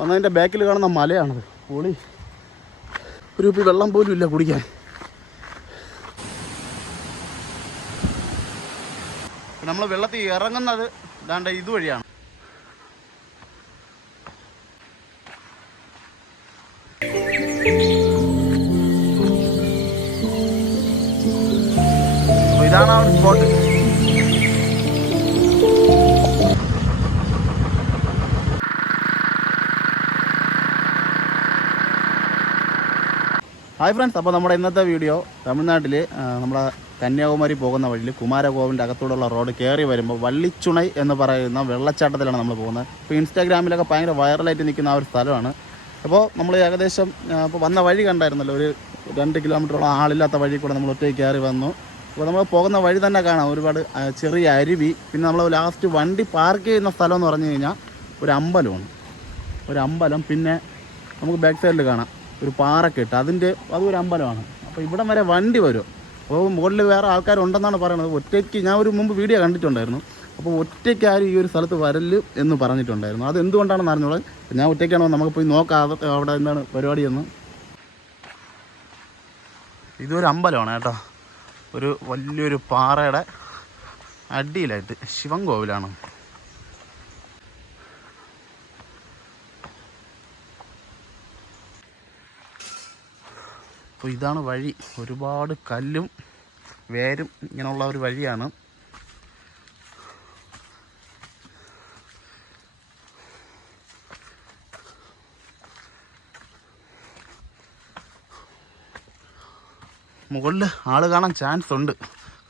വന്നതിന്റെ ബാക്കിൽ കാണുന്ന മലയാണത്. പൊളി. ഒരു കുപ്പി വെള്ളം പോലും ഇല്ല കുടിക്കാൻ. നമ്മൾ വെള്ളത്തിൽ ഇറങ്ങുന്നത് ഇതാണ്ട് ഇതുവഴിയാണ്. ഇതാണ് ഒരു സ്പോട്ട് ഹായ് ഫ്രണ്ട്സ് അപ്പോൾ നമ്മുടെ ഇന്നത്തെ വീഡിയോ തമിഴ്നാട്ടിൽ നമ്മുടെ കന്യാകുമാരി പോകുന്ന വഴിയിൽ കുമാരകോവിന്റെ അകത്തൂടെയുള്ള റോഡ് കയറി വരുമ്പോൾ വള്ളിച്ചുണൈ എന്ന് പറയുന്ന വെള്ളച്ചാട്ടത്തിലാണ് നമ്മൾ പോകുന്നത്. ഇപ്പോൾ ഇൻസ്റ്റാഗ്രാമിലൊക്കെ ഭയങ്കര വൈറലായിട്ട് നിൽക്കുന്ന ആ ഒരു സ്ഥലമാണ്. അപ്പോൾ നമ്മൾ ഏകദേശം ഇപ്പോൾ വന്ന വഴി കണ്ടായിരുന്നല്ലോ ഒരു രണ്ട് കിലോമീറ്ററോളം ആളില്ലാത്ത വഴി കൂടെ നമ്മൾ ഒറ്റയ്ക്ക് കയറി വന്നു. അപ്പോൾ നമ്മൾ പോകുന്ന വഴി തന്നെ കാണാം ഒരുപാട് ചെറിയ അരുവി പിന്നെ നമ്മൾ ലാസ്റ്റ് വണ്ടി പാർക്ക് ചെയ്യുന്ന സ്ഥലം എന്ന് പറഞ്ഞു കഴിഞ്ഞാൽ ഒരു അമ്പലമാണ്. ഒരു അമ്പലം പിന്നെ നമുക്ക് ബാക്ക് സൈഡിൽ കാണാം. ഒരു പാറക്കെട്ട് അതിന്റെ അതും ഒരു അമ്പലമാണ്. അപ്പോൾ ഇവിടം വരെ വണ്ടി വരും. അപ്പോൾ മുകളിൽ വേറെ ആൾക്കാരുണ്ടെന്നാണ് പറയുന്നത്. ഒറ്റയ്ക്ക് ഞാൻ ഒരു മുമ്പ് വീഡിയോ കണ്ടിട്ടുണ്ടായിരുന്നു. അപ്പോൾ ഒറ്റയ്ക്ക് ആരും ഈ ഒരു സ്ഥലത്ത് വരൽ എന്ന് പറഞ്ഞിട്ടുണ്ടായിരുന്നു. അത് എന്തുകൊണ്ടാണെന്ന് അറിഞ്ഞോളാം ഞാൻ ഒറ്റയ്ക്കാണോ? നമുക്ക് പോയി നോക്കാം. അവിടെ എന്താണ് പരിപാടി എന്ന്. ഇതൊരു അമ്പലമാണ് കേട്ടോ. ഒരു വലിയൊരു പാറയുടെ അടിയിലായിട്ട് ശിവൻ കോവിലാണ്. അപ്പോൾ ഇതാണ് വഴി. ഒരുപാട് കല്ലും വേരും ഇങ്ങനെയുള്ള ഒരു വഴിയാണ്. മുകളിൽ ആൾ കാണാൻ ചാൻസ് ഉണ്ട്.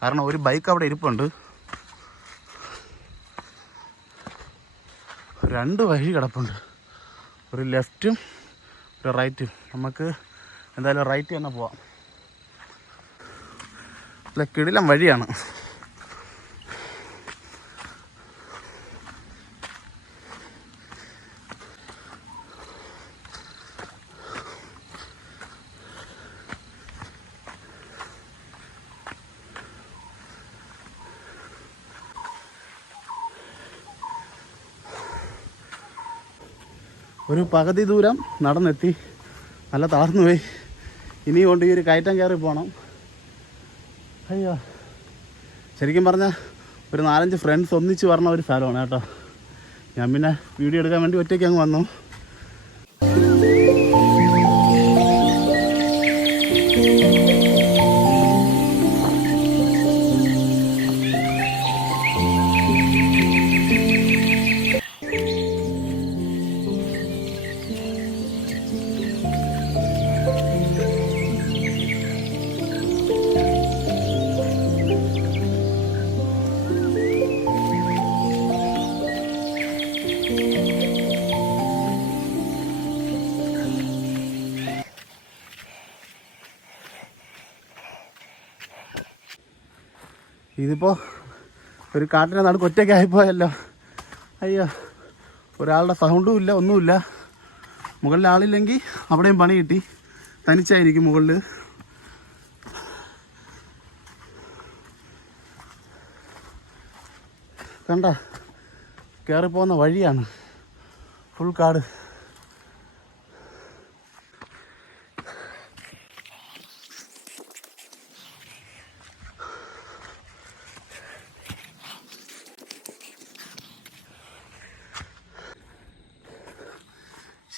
കാരണം ഒരു ബൈക്ക് അവിടെ ഇരിപ്പുണ്ട്. രണ്ട് വഴി കിടപ്പുണ്ട്. ഒരു ലെഫ്റ്റും ഒരു റൈറ്റും നമുക്ക് എന്തായാലും റൈറ്റ് തന്നെ പോവാം. അല്ല കിടിലം വഴിയാണ്. ഒരു പകുതി ദൂരം നടന്നെത്തി. നല്ല തളർന്നു പോയി ഇനി കൊണ്ട് ഈ ഒരു കയറ്റം കയറി പോകണം അയ്യോ. ശരിക്കും പറഞ്ഞാൽ ഒരു നാലഞ്ച് ഫ്രണ്ട്സ് ഒന്നിച്ച് പറഞ്ഞ ഒരു സ്ഥലമാണ് കേട്ടോ. ഞാൻ പിന്നെ വീഡിയോ എടുക്കാൻ വേണ്ടി ഒറ്റയ്ക്ക് അങ്ങ് വന്നു. ഇതിപ്പോൾ ഒരു കാട്ടിന്റെ നടുക്ക് ഒറ്റയ്ക്ക് ആയിപ്പോയല്ലോ. അയ്യോ ഒരാളുടെ സൗണ്ടും ഇല്ല ഒന്നുമില്ല. മുകളിൽ ആളില്ലെങ്കിൽ അവിടെയും പണി കിട്ടി. തനിച്ചായിരിക്കും മുകളിൽ കണ്ട കയറിപ്പോകുന്ന വഴിയാണ്. ഫുൾ കാട്.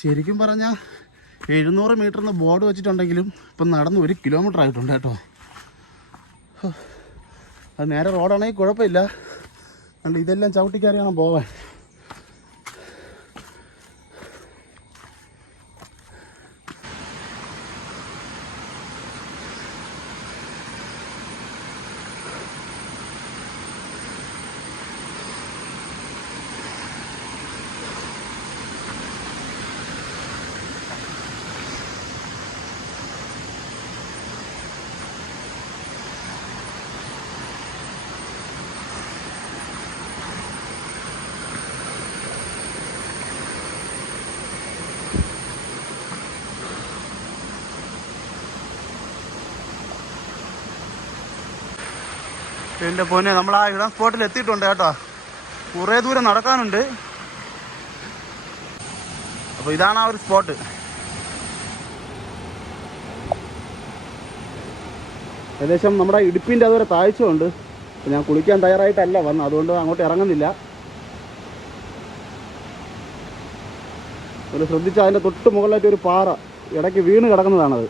ശരിക്കും പറഞ്ഞാൽ എഴുന്നൂറ് മീറ്ററിന് ബോർഡ് വെച്ചിട്ടുണ്ടെങ്കിലും ഇപ്പം നടന്ന് ഒരു കിലോമീറ്റർ ആയിട്ടുണ്ട് കേട്ടോ. അത് നേരെ റോഡാണെങ്കിൽ കുഴപ്പമില്ല. കണ്ട് ഇതെല്ലാം ചവിട്ടിക്കയറിയാണ് പോവാൻ എന്റെ പൊന്നെ നമ്മൾ ആ ഇടം സ്പോട്ടിൽ എത്തിയിട്ടുണ്ട് കേട്ടോ. കുറേ ദൂരം നടക്കാനുണ്ട്. അപ്പോൾ ഇതാണ് ആ ഒരു സ്പോട്ട് ഏകദേശം നമ്മുടെ ഇടുപ്പിന്റെ അതുവരെ താഴ്ചയുണ്ട്. ഞാൻ കുളിക്കാൻ തയ്യാറായിട്ടല്ല വന്ന് അതുകൊണ്ട് അങ്ങോട്ട് ഇറങ്ങുന്നില്ല. ഒരു ശ്രദ്ധിച്ചാൽ അതിന്റെ തൊട്ട് മുകളിലായിട്ട് ഒരു പാറ ഇടയ്ക്ക് വീണ് കിടക്കുന്നതാണത്.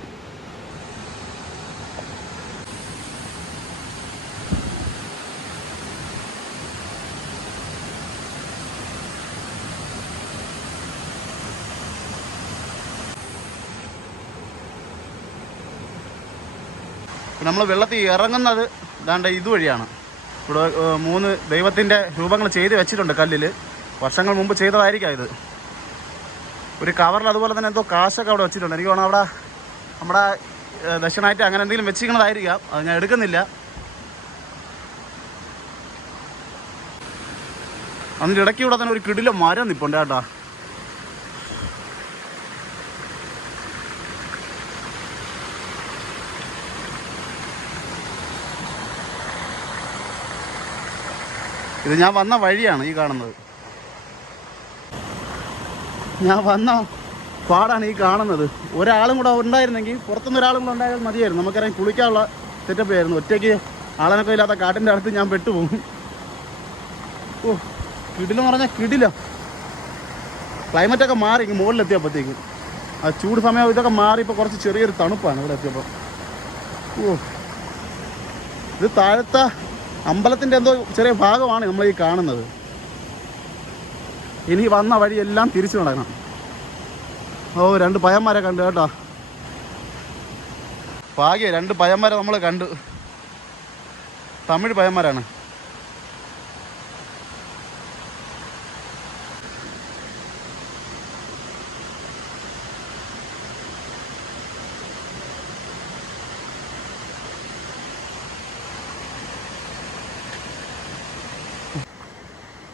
നമ്മൾ വെള്ളത്തിൽ ഇറങ്ങുന്നത് ദാണ്ട ഇതുവഴിയാണ് ഇവിടെ മൂന്ന് ദൈവത്തിന്റെ രൂപങ്ങൾ ചെയ്ത് വെച്ചിട്ടുണ്ട് കല്ലിൽ വർഷങ്ങൾ മുമ്പ് ചെയ്തതായിരിക്കാം ഇത്. ഒരു കവറിൽ അതുപോലെ തന്നെ എന്തോ കാശൊക്കെ അവിടെ വെച്ചിട്ടുണ്ട്. എനിക്ക് തോന്നുന്നു അവിടെ നമ്മുടെ ദക്ഷിണായിട്ട് അങ്ങനെ എന്തെങ്കിലും വെച്ചിരിക്കുന്നതായിരിക്കാം. അത് ഞാൻ എടുക്കുന്നില്ല. അതിന്റെ ഇടയ്ക്ക് ഇവിടെ തന്നെ ഒരു കിടിലം മരം നിപ്പുണ്ട് കേട്ടോ. ഇത് ഞാൻ വന്ന വഴിയാണ് ഈ കാണുന്നത്. ഞാൻ വന്ന പാടാണ് ഈ കാണുന്നത്. ഒരാളും കൂടെ ഉണ്ടായിരുന്നെങ്കിൽ പുറത്തുനിന്ന് ഒരാളും കൂടെ ഉണ്ടായാൽ മതിയായിരുന്നു. നമുക്കറിയാം കുളിക്കാനുള്ള സെറ്റപ്പ് ആയിരുന്നു. ഒറ്റയ്ക്ക് ആളനൊക്കെ ഇല്ലാത്ത കാട്ടിന്റെ അടുത്ത് ഞാൻ പെട്ടുപോകും. ഓ കിടിലെന്ന് പറഞ്ഞാൽ കിടില. ക്ലൈമറ്റൊക്കെ മാറി ഇങ്ങ് മുകളിലെത്തിയപ്പോഴത്തേക്ക്. ആ ചൂട് സമയം ഇതൊക്കെ മാറി ഇപ്പോൾ കുറച്ച് ചെറിയൊരു തണുപ്പാണ് ഇവിടെ എത്തിയപ്പോൾ ഓ ഇത് താഴത്തെ അമ്പലത്തിന്റെ എന്തോ ചെറിയ ഭാഗമാണ് നമ്മൾ ഈ കാണുന്നത്. ഇനി വന്ന വഴിയെല്ലാം തിരിച്ചു നടക്കണം. ഓ രണ്ട് പയന്മാരെ കണ്ടു കേട്ടോ. ഭാഗ്യ രണ്ട് പയന്മാരെ നമ്മൾ കണ്ടു. തമിഴ് പയന്മാരാണ്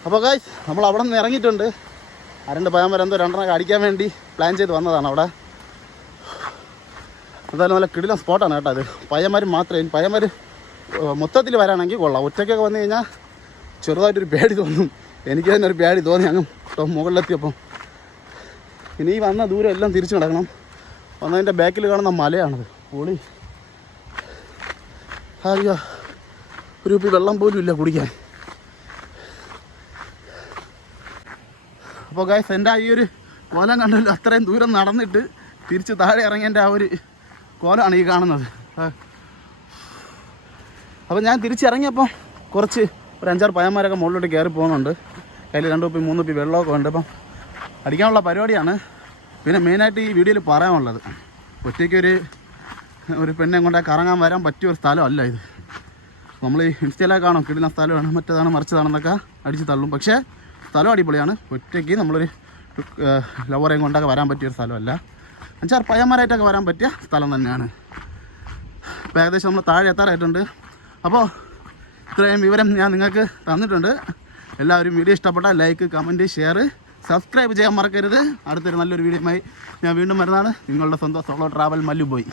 അപ്പോൾ ഗായ്സ് നമ്മൾ അവിടെ നിന്ന് ഇറങ്ങിയിട്ടുണ്ട്. അരണ്ട് പയം വരെ എന്തോ രണ്ടെണ്ണം അടിക്കാൻ വേണ്ടി പ്ലാൻ ചെയ്ത് വന്നതാണ് അവിടെ. എന്തായാലും നല്ല കിടിലം സ്പോട്ടാണ് കേട്ടോ അത് പയ്യന്മാർ മാത്രമേ പയ്യന്മാർ മൊത്തത്തിൽ വരാണെങ്കിൽ കൊള്ളാം. ഒറ്റയ്ക്കൊക്കെ വന്നു കഴിഞ്ഞാൽ ചെറുതായിട്ടൊരു പേടി തോന്നും. എനിക്ക് തന്നെ ഒരു പേടി തോന്നി അങ്ങ് മുകളിലെത്തിയപ്പം. ഇനി വന്ന ദൂരം എല്ലാം തിരിച്ചു നടക്കണം. വന്നതിന്റെ ബാക്കിൽ കാണുന്ന മലയാണത്. പൊളി. അയ്യോ ഒരു വെള്ളം പോലും ഇല്ല കുടിക്കാൻ. അപ്പോൾ ഗായ്സ് എന്റെ ഈ ഒരു കോലം കണ്ടല്ലോ അത്രയും ദൂരം നടന്നിട്ട് തിരിച്ച് താഴെ ഇറങ്ങേന്റെ ആ ഒരു കോലമാണ് ഈ കാണുന്നത്. അപ്പോൾ ഞാൻ തിരിച്ചിറങ്ങിയപ്പോൾ കുറച്ച് ഒരു അഞ്ചാറ് പയ്യന്മാരൊക്കെ മുകളിലോട്ട് കയറി പോകുന്നുണ്ട്. കയ്യിൽ രണ്ട് കുപ്പി മൂന്ന് കുപ്പി വെള്ളമൊക്കെ ഉണ്ട്. അപ്പം അടിക്കാനുള്ള പരിപാടിയാണ്. പിന്നെ മെയിനായിട്ട് ഈ വീഡിയോയിൽ പറയാനുള്ളത് ഒറ്റയ്ക്ക് ഒരു ഒരു പെണ്ണെ കൊണ്ട് കറങ്ങാൻ വരാൻ പറ്റിയ ഒരു സ്ഥലമല്ല ഇത്. നമ്മൾ ഈ ഇൻസ്റ്റയിലൊക്കെ കാണും കിടുന്ന സ്ഥലമാണ് മറ്റേതാണ് മറിച്ചതാണെന്നൊക്കെ അടിച്ച് തള്ളും. പക്ഷേ സ്ഥലം അടിപൊളിയാണ്. ഒറ്റയ്ക്ക് നമ്മളൊരു ലവറേയും കൊണ്ടൊക്കെ വരാൻ പറ്റിയ ഒരു സ്ഥലമല്ല. അഞ്ചാറ് പയ്യന്മാരായിട്ടൊക്കെ വരാൻ പറ്റിയ സ്ഥലം തന്നെയാണ്. അപ്പോൾ ഏകദേശം നമ്മൾ താഴെ എത്താറായിട്ടുണ്ട്. അപ്പോൾ ഇത്രയും വിവരം ഞാൻ നിങ്ങൾക്ക് തന്നിട്ടുണ്ട്. എല്ലാവരും വീഡിയോ ഇഷ്ടപ്പെട്ടാൽ ലൈക്ക് കമന്റ് ഷെയർ സബ്സ്ക്രൈബ് ചെയ്യാൻ മറക്കരുത്. അടുത്തൊരു നല്ലൊരു വീഡിയോയുമായി ഞാൻ വീണ്ടും വരുന്നതാണ്. നിങ്ങളുടെ സ്വന്തം സോളോ ട്രാവൽ മല്ലു പോയി